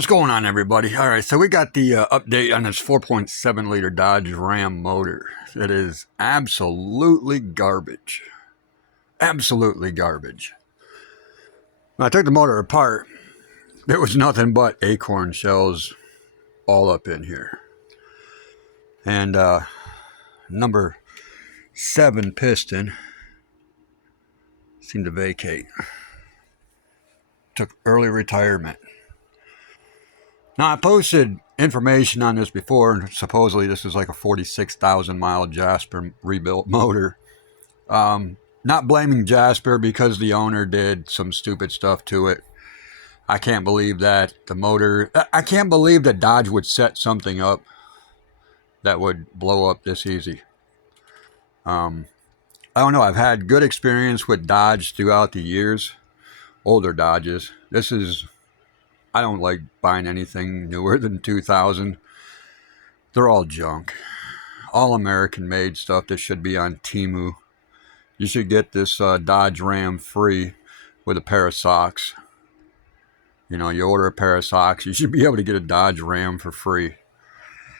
What's going on, everybody? All right, so we got the update on this 4.7 liter Dodge Ram motor. It is absolutely garbage. Absolutely garbage. When I took the motor apart, there was nothing but acorn shells all up in here. And number 7 piston seemed to vacate. Took early retirement. Now, I posted information on this before, and supposedly this is like a 46,000 mile Jasper rebuilt motor. Not blaming Jasper because the owner did some stupid stuff to it. I can't believe that I can't believe that Dodge would set something up that would blow up this easy. I don't know. I've had good experience with Dodge throughout the years, older Dodges. I don't like buying anything newer than 2000. They're all junk. All American made stuff that should be on Temu. You should get this Dodge Ram free with a pair of socks. You know, you order a pair of socks, you should be able to get a Dodge Ram for free.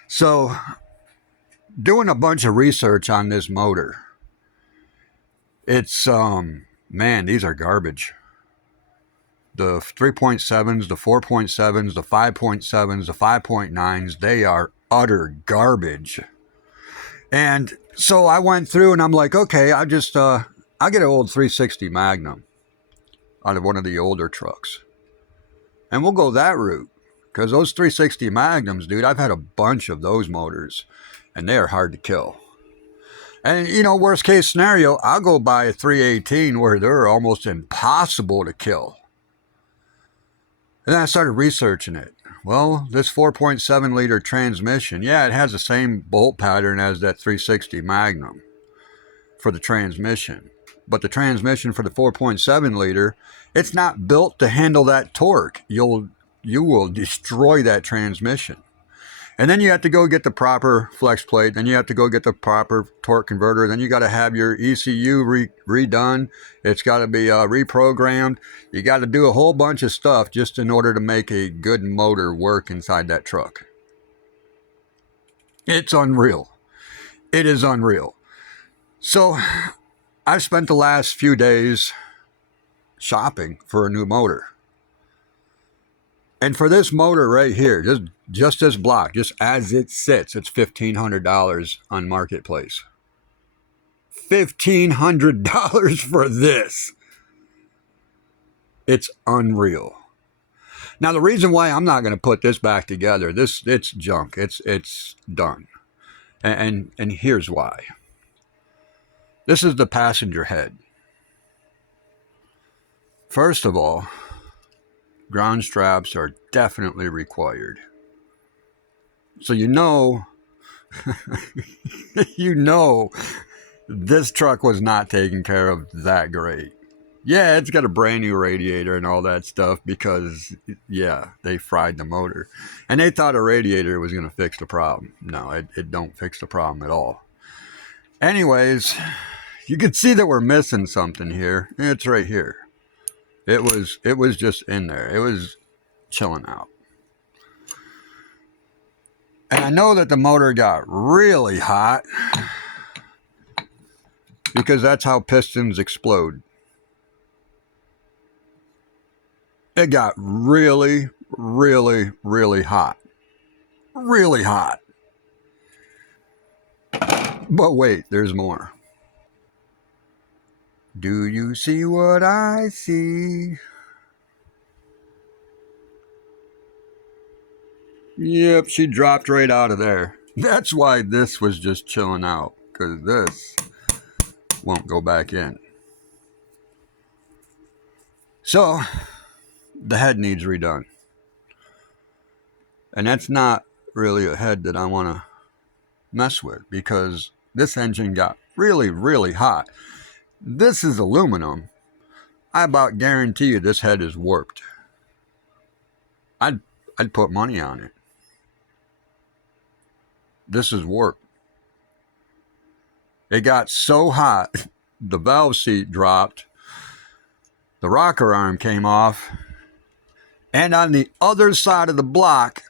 So, doing a bunch of research on this motor, it's, man, these are garbage. The 3.7s, the 4.7s, the 5.7s, the 5.9s, they are utter garbage. And so I went through and I'm like, okay, I'll get an old 360 Magnum out of one of the older trucks. And we'll go that route. Because those 360 Magnums, dude, I've had a bunch of those motors. And they are hard to kill. And, you know, worst case scenario, I'll go buy a 318 where they're almost impossible to kill. And then I started researching it. Well, this 4.7 liter transmission, yeah, it has the same bolt pattern as that 360 Magnum for the transmission. But the transmission for the 4.7 liter, it's not built to handle that torque. You will destroy that transmission. And then you have to go get the proper flex plate. Then you have to go get the proper torque converter. Then you got to have your ECU redone. It's got to be reprogrammed. You got to do a whole bunch of stuff just in order to make a good motor work inside that truck. It's unreal. It is unreal. So I've spent the last few days shopping for a new motor. And for this motor right here, just this block, just as it sits, it's $1,500 on Marketplace. $1,500 for this. It's unreal. Now, the reason why I'm not going to put this back together, it's junk. It's done. And here's why. This is the passenger head. First of all, ground straps are definitely required. So you know this truck was not taken care of that great. Yeah, it's got a brand new radiator and all that stuff because, yeah, they fried the motor. And they thought a radiator was going to fix the problem. No, it don't fix the problem at all. Anyways, you can see that we're missing something here. It's right here. It was just in there. It was chilling out. And I know that the motor got really hot because that's how pistons explode. It got really, really, really hot. Really hot. But wait, there's more. Do you see what I see? Yep, she dropped right out of there. That's why this was just chilling out, because this won't go back in. So, the head needs redone. And that's not really a head that I want to mess with, because this engine got really, really hot. This is aluminum. I about guarantee you this head is warped. I'd put money on it. This is warped. It got so hot, the valve seat dropped, the rocker arm came off, And on the other side of the block,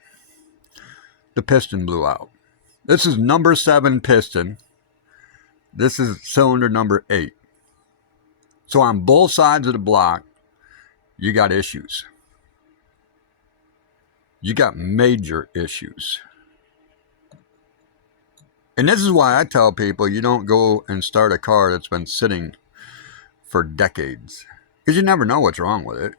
the piston blew out. This is number 7 piston. This is cylinder number 8. So on both sides of the block, you got issues. You got major issues. And this is why I tell people you don't go and start a car that's been sitting for decades. Because you never know what's wrong with it.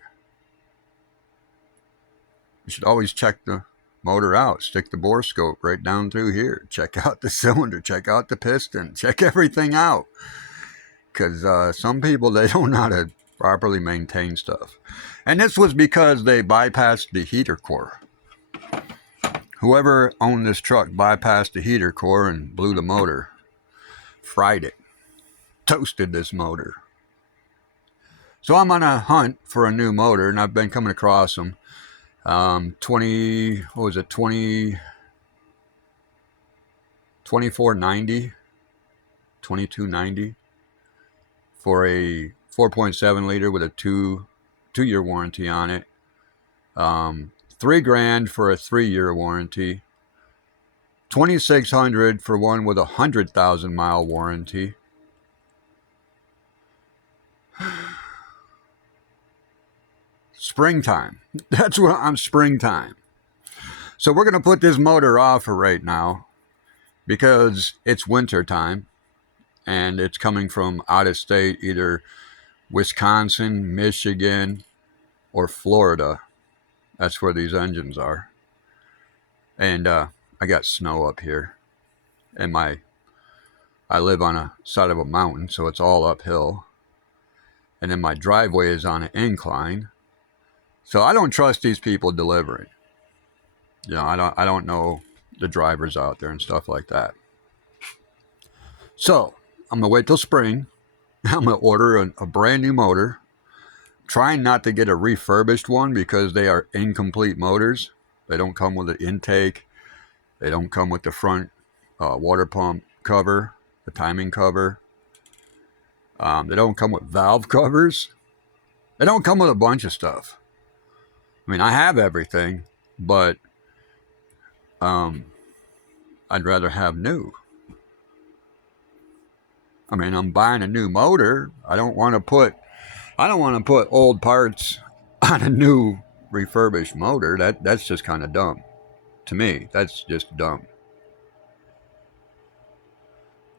You should always check the motor out. Stick the bore scope right down through here. Check out the cylinder. Check out the piston. Check everything out. Because some people, they don't know how to properly maintain stuff. And this was because they bypassed the heater core. Whoever owned this truck bypassed the heater core and blew the motor. Fried it. Toasted this motor. So I'm on a hunt for a new motor, and I've been coming across them. 2490, 2290 for a 4.7 liter with a two-year warranty on it. $3,000 for a 3-year warranty. $2,600 for one with a 100,000 mile warranty. Springtime. That's what I'm springtime. So we're going to put this motor off for right now because it's winter time and it's coming from out of state, either Wisconsin, Michigan, or Florida. That's where these engines are. And I got snow up here. And I live on a side of a mountain, so it's all uphill. And then my driveway is on an incline. So I don't trust these people delivering. You know, I don't know the drivers out there and stuff like that. So I'm going to wait till spring. I'm going to order a brand new motor. Trying not to get a refurbished one because they are incomplete motors. They don't come with an intake. They don't come with the front water pump cover, the timing cover. They don't come with valve covers. They don't come with a bunch of stuff. I mean, I have everything, but I'd rather have new. I mean, I'm buying a new motor. I don't want to put old parts on a new refurbished motor. That's just kind of dumb. To me, that's just dumb.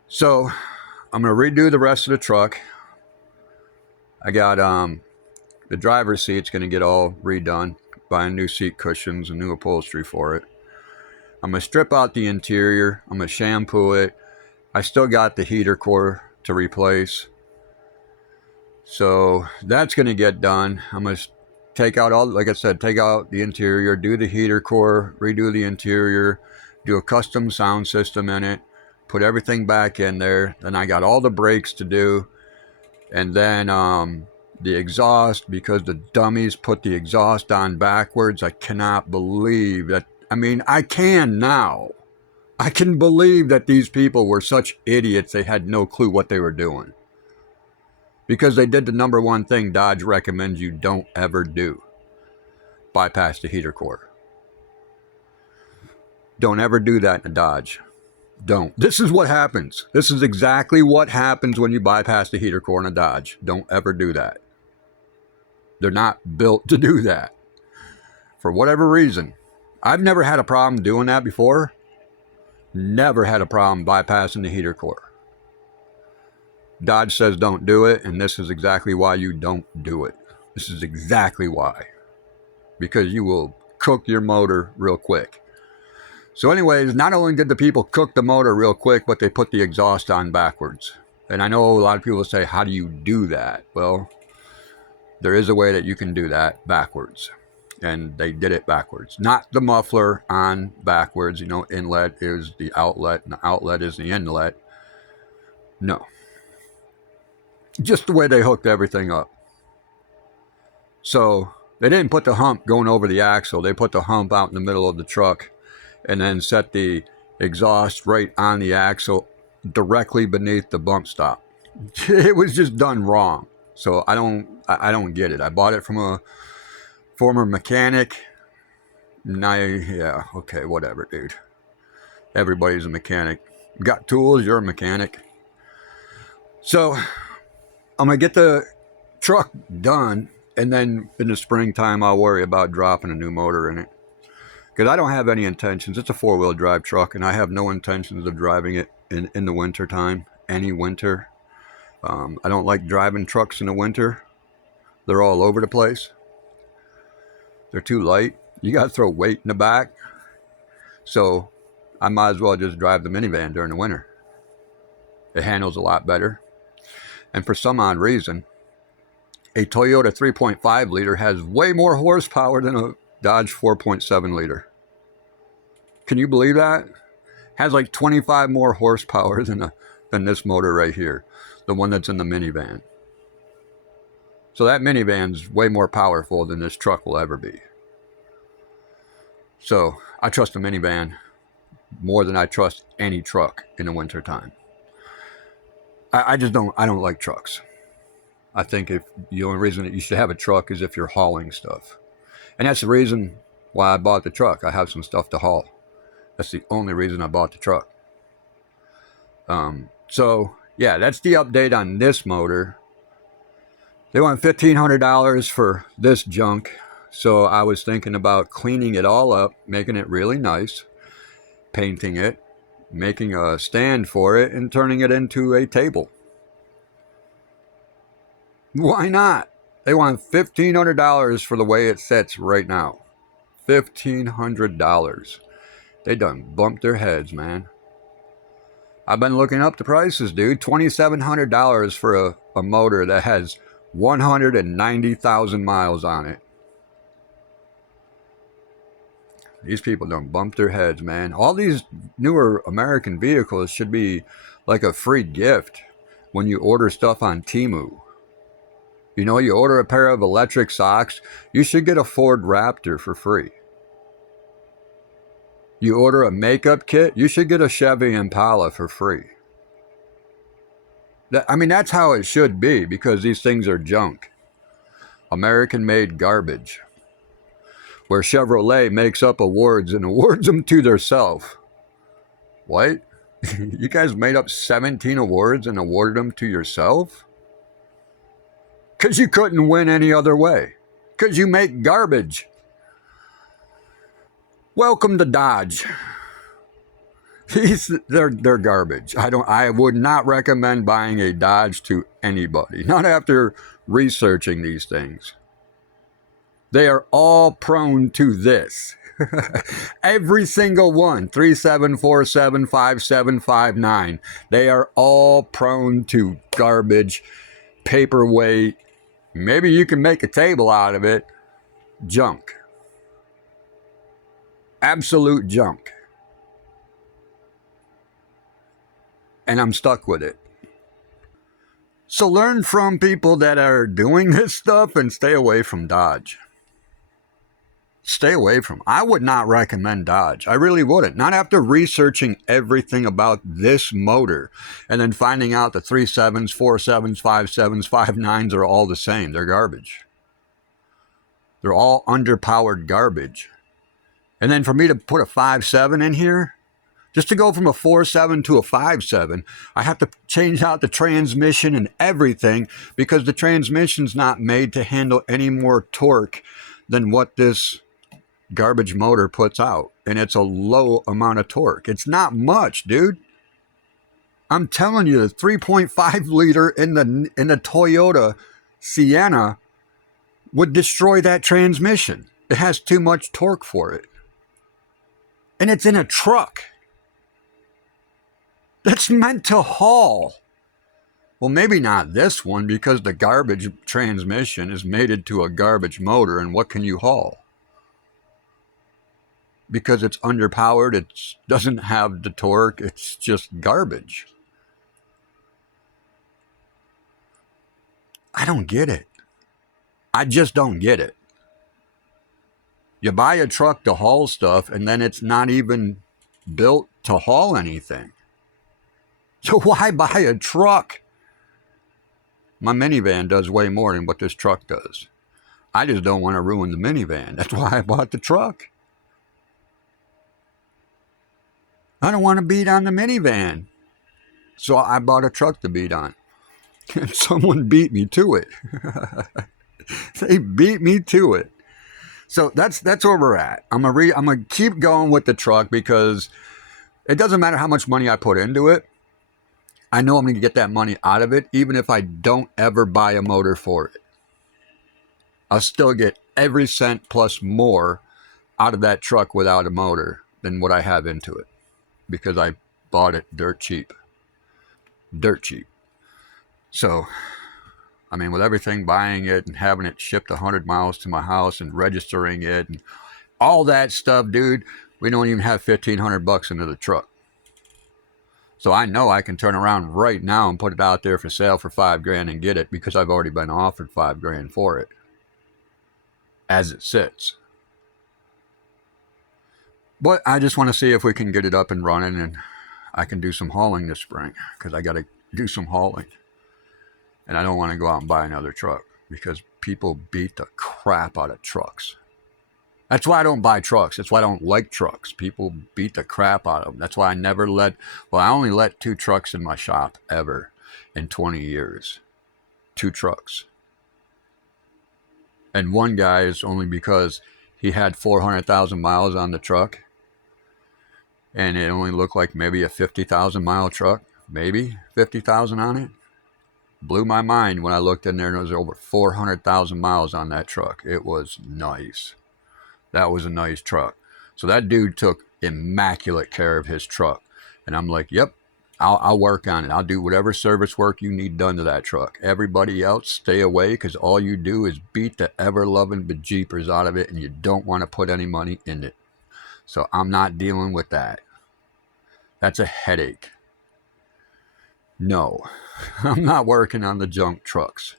So I'm going to redo the rest of the truck. I got the driver's seat's going to get all redone. Buying new seat cushions and new upholstery for it. I'm going to strip out the interior. I'm going to shampoo it. I still got the heater core to replace. So that's going to get done. I'm going to take out like I said, take out the interior, do the heater core, redo the interior, do a custom sound system in it, put everything back in there. Then I got all the brakes to do. And then the exhaust, because the dummies put the exhaust on backwards. I cannot believe that. I mean, I can now. I can believe that these people were such idiots. They had no clue what they were doing. Because they did the number one thing Dodge recommends you don't ever do. Bypass the heater core. Don't ever do that in a Dodge. Don't. This is what happens. This is exactly what happens when you bypass the heater core in a Dodge. Don't ever do that. They're not built to do that. For whatever reason. I've never had a problem doing that before. Never had a problem bypassing the heater core. Dodge says don't do it, and this is exactly why you don't do it. This is exactly why. Because you will cook your motor real quick. So anyways, not only did the people cook the motor real quick, but they put the exhaust on backwards. And I know a lot of people say, how do you do that? Well, there is a way that you can do that backwards. And they did it backwards. Not the muffler on backwards. You know, inlet is the outlet, and the outlet is the inlet. No. Just the way they hooked everything up. So they didn't put the hump going over the axle. They put the hump out in the middle of the truck and then set the exhaust right on the axle directly beneath the bump stop. It was just done wrong. So I don't get it. I bought it from former mechanic. Yeah, okay, whatever, dude. Everybody's a mechanic. You got tools, you're a mechanic. So I'm going to get the truck done, and then in the springtime I'll worry about dropping a new motor in it. Because I don't have any intentions. It's a 4-wheel drive truck, and I have no intentions of driving it in the winter time, any winter. I don't like driving trucks in the winter. They're all over the place. They're too light. You got to throw weight in the back. So I might as well just drive the minivan during the winter. It handles a lot better. And for some odd reason, a Toyota 3.5 liter has way more horsepower than a Dodge 4.7 liter. Can you believe that? Has like 25 more horsepower than this motor right here, the one that's in the minivan. So that minivan's way more powerful than this truck will ever be. So I trust the minivan more than I trust any truck in the wintertime. I don't like trucks. I think if the only reason that you should have a truck is if you're hauling stuff. And that's the reason why I bought the truck. I have some stuff to haul. That's the only reason I bought the truck. So yeah, that's the update on this motor. They want $1,500 for this junk. So I was thinking about cleaning it all up, making it really nice, painting it, making a stand for it, and turning it into a table. Why not? They want $1,500 for the way it sits right now. $1,500. They done bumped their heads, man. I've been looking up the prices, dude. $2,700 for a motor that has 190,000 miles on it. These people done bumped their heads, man. All these newer American vehicles should be like a free gift when you order stuff on Temu. You know, you order a pair of electric socks, you should get a Ford Raptor for free. You order a makeup kit, you should get a Chevy Impala for free. I mean, that's how it should be, because these things are junk. American-made garbage. Where Chevrolet makes up awards and awards them to theirself. What? You guys made up 17 awards and awarded them to yourself? Because you couldn't win any other way. Because you make garbage. Welcome to Dodge. They're garbage. I would not recommend buying a Dodge to anybody. Not after researching these things. They are all prone to this. Every single one. 37475759. They are all prone to garbage, paperweight. Maybe you can make a table out of it. Junk. Absolute junk. And I'm stuck with it. So learn from people that are doing this stuff and stay away from Dodge. Stay away from. I would not recommend Dodge. I really wouldn't. Not after researching everything about this motor and then finding out the 3.7s, 4.7s, 5.7s, 5.9s are all the same. They're garbage. They're all underpowered garbage. And then for me to put a 5.7 in here, just to go from a 4.7 to a 5.7, I have to change out the transmission and everything because the transmission's not made to handle any more torque than what this garbage motor puts out. And it's a low amount of torque. It's not much, dude. I'm telling you, the 3.5 liter in the Toyota Sienna would destroy that transmission. It has too much torque for it. And it's in a truck that's meant to haul. Well, maybe not this one, because the garbage transmission is mated to a garbage motor, and what can you haul? Because it's underpowered, it doesn't have the torque, it's just garbage. I don't get it. I just don't get it. You buy a truck to haul stuff, and then it's not even built to haul anything. So why buy a truck? My minivan does way more than what this truck does. I just don't want to ruin the minivan. That's why I bought the truck. I don't want to beat on the minivan. So I bought a truck to beat on. And someone beat me to it. They beat me to it. So that's where we're at. I'm gonna keep going with the truck because it doesn't matter how much money I put into it. I know I'm gonna get that money out of it, even if I don't ever buy a motor for it. I'll still get every cent plus more out of that truck without a motor than what I have into it, because I bought it dirt cheap. Dirt cheap. So, I mean, with everything, buying it and having it shipped 100 miles to my house and registering it and all that stuff, dude, we don't even have $1,500 into the truck. So I know I can turn around right now and put it out there for sale for $5,000 and get it, because I've already been offered $5,000 for it as it sits. But I just want to see if we can get it up and running, and I can do some hauling this spring, because I got to do some hauling. And I don't want to go out and buy another truck, because people beat the crap out of trucks. That's why I don't buy trucks. That's why I don't like trucks. People beat the crap out of them. That's why I never I only let 2 trucks in my shop ever in 20 years. 2 trucks. And one guy is only because he had 400,000 miles on the truck. And it only looked like maybe a 50,000 mile truck. Maybe 50,000 on it. Blew my mind when I looked in there and there was over 400,000 miles on that truck. It was nice. That was a nice truck. So that dude took immaculate care of his truck. And I'm like, yep, I'll work on it. I'll do whatever service work you need done to that truck. Everybody else, stay away, because all you do is beat the ever-loving bejeepers out of it, and you don't want to put any money in it. So I'm not dealing with that. That's a headache. No, I'm not working on the junk trucks.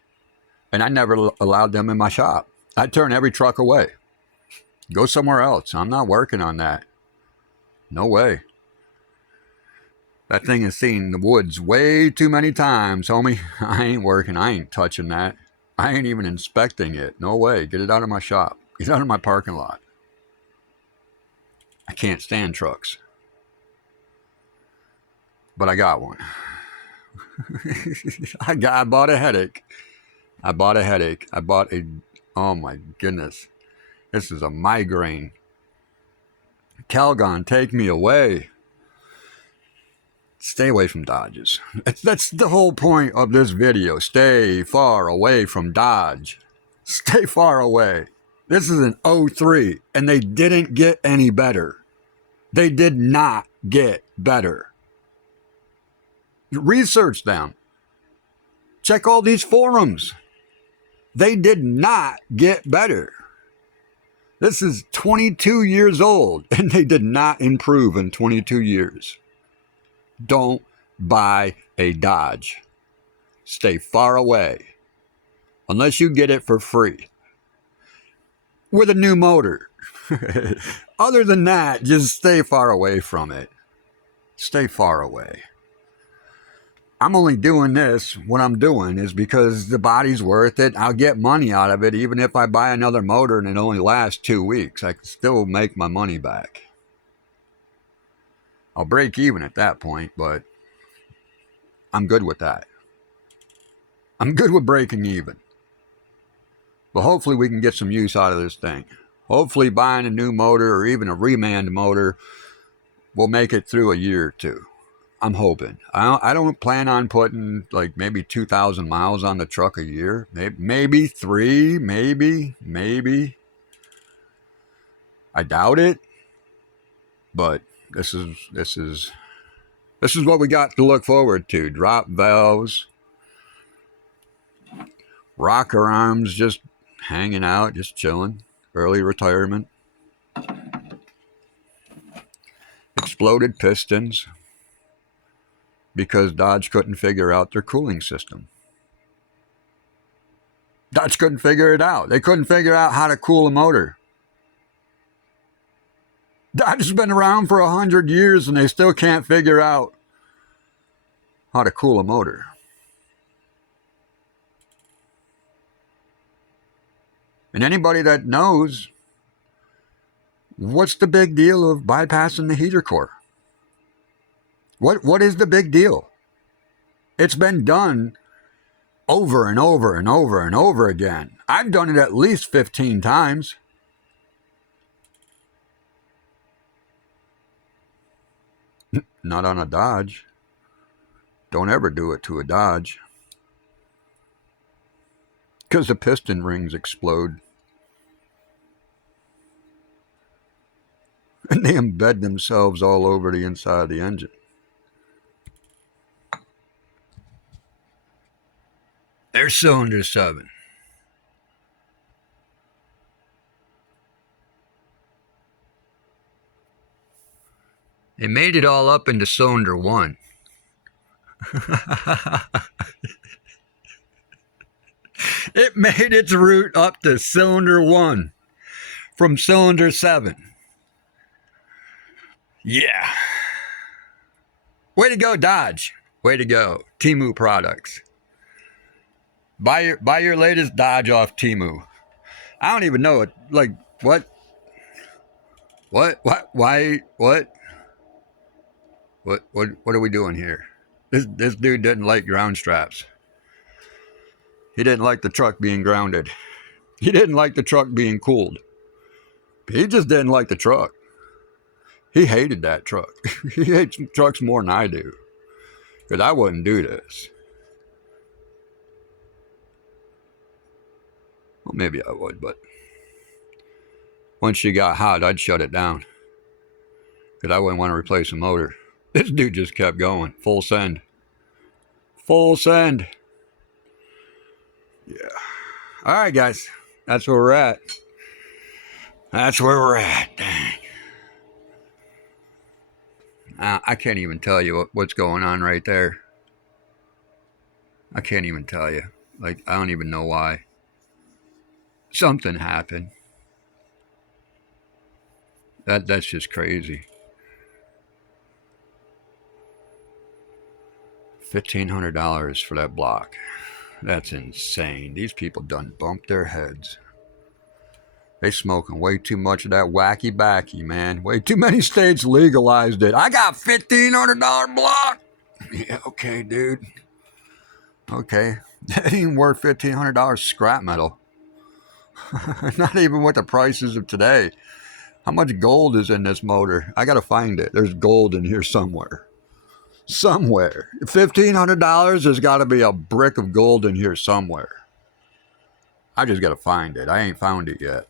And I never allowed them in my shop. I'd turn every truck away. Go somewhere else. I'm not working on that. No way. That thing has seen the woods way too many times, homie. I ain't working. I ain't touching that. I ain't even inspecting it. No way. Get it out of my shop. Get it out of my parking lot. I can't stand trucks. But I got one. I bought a headache. Oh my goodness. This is a migraine. Calgon, take me away. Stay away from Dodges. That's the whole point of this video. Stay far away from Dodge. Stay far away. This is an 03, and they didn't get any better. They did not get better. Research them. Check all these forums. They did not get better. This is 22 years old, and they did not improve in 22 years. Don't buy a Dodge. Stay far away. Unless you get it for free. With a new motor. Other than that, just stay far away from it. Stay far away. I'm only doing this, what I'm doing is because the body's worth it. I'll get money out of it. Even if I buy another motor and it only lasts 2 weeks, I can still make my money back. I'll break even at that point, but I'm good with that. I'm good with breaking even. But hopefully we can get some use out of this thing. Hopefully buying a new motor or even a remand motor will make it through a year or 2. I'm hoping. I don't plan on putting like maybe 2,000 miles on the truck a year. Maybe 3, maybe. I doubt it. But this is what we got to look forward to. Drop valves, rocker arms just hanging out, just chilling. Early retirement. Exploded pistons. Because Dodge couldn't figure out their cooling system. Dodge couldn't figure it out. They couldn't figure out how to cool a motor. Dodge has been around for 100 years and they still can't figure out how to cool a motor. And anybody that knows, what's the big deal of bypassing the heater core? What is the big deal? It's been done over and over and over and over again. I've done it at least 15 times. Not on a Dodge. Don't ever do it to a Dodge. Because the piston rings explode. And they embed themselves all over the inside of the engine. There's cylinder 7. They made it all up into cylinder 1. It made its route up to cylinder 1 from cylinder 7. Yeah. Way to go, Dodge. Way to go. Temu products. Buy your latest Dodge off Temu. I don't even know it. Like, what? What? Why? What are we doing here? This dude didn't like ground straps. He didn't like the truck being grounded. He didn't like the truck being cooled. He just didn't like the truck. He hated that truck. He hates trucks more than I do. Because I wouldn't do this. Well, maybe I would, but once she got hot, I'd shut it down. Because I wouldn't want to replace the motor. This dude just kept going. Full send. Full send. Yeah. All right, guys. That's where we're at. That's where we're at. Dang. I can't even tell you what's going on right there. I can't even tell you. Like, I don't even know why. Something happened. That's just crazy. $1,500 for that block. That's insane. These people done bumped their heads. They smoking way too much of that wacky backy, man. Way too many states legalized it. I got $1,500 block. Yeah, okay, dude. Okay. That ain't worth $1,500 scrap metal. Not even with the prices of today. How much gold is in this motor? I gotta find it. There's gold in here somewhere. Somewhere. $1,500, there's gotta be a brick of gold in here somewhere. I just gotta find it. I ain't found it yet.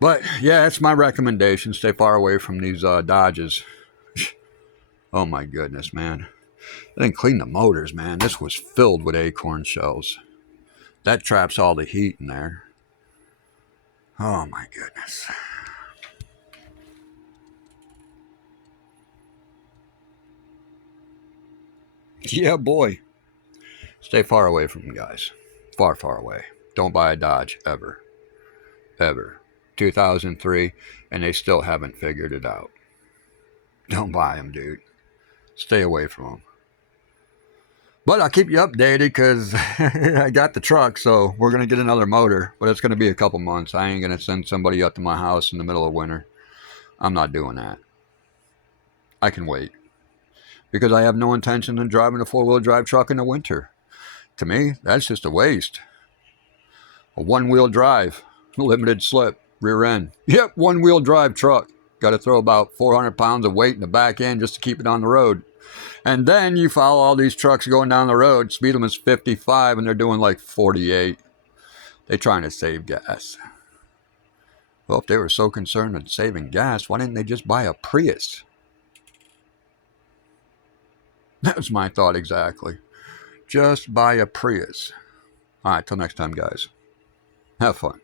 But yeah, that's my recommendation. Stay far away from these Dodges. Oh my goodness, man. They didn't clean the motors, man. This was filled with acorn shells. That traps all the heat in there. Oh my goodness. Yeah, boy. Stay far away from them, guys. Far, far away. Don't buy a Dodge, ever. Ever. 2003, and they still haven't figured it out. Don't buy them, dude. Stay away from them. But I'll keep you updated because I got the truck, so we're going to get another motor. But it's going to be a couple months. I ain't going to send somebody up to my house in the middle of winter. I'm not doing that. I can wait. Because I have no intention of driving a four-wheel drive truck in the winter. To me, that's just a waste. A one-wheel drive, limited slip, rear end. Yep, one-wheel drive truck. Got to throw about 400 pounds of weight in the back end just to keep it on the road. And then you follow all these trucks going down the road, speed limit is 55, and they're doing like 48. They're trying to save gas. Well, if they were so concerned with saving gas, why didn't they just buy a Prius? That was my thought exactly. Just buy a Prius. All right, till next time, guys. Have fun.